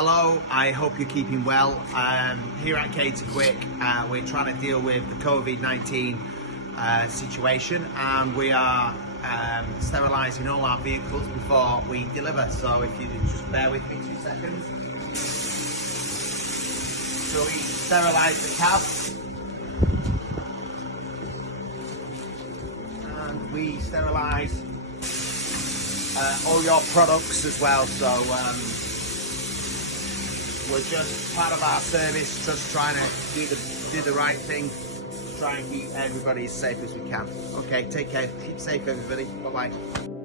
Hello, I hope you're keeping well. Here at Cater-Kwik, we're trying to deal with the COVID-19 situation, and we are sterilising all our vehicles before we deliver. So if you just bear with me 2 seconds. So we sterilise the cab, and we sterilise all your products as well. So we're just part of our service, just trying to do the right thing, try and keep everybody as safe as we can. Okay, take care, keep safe everybody, bye bye.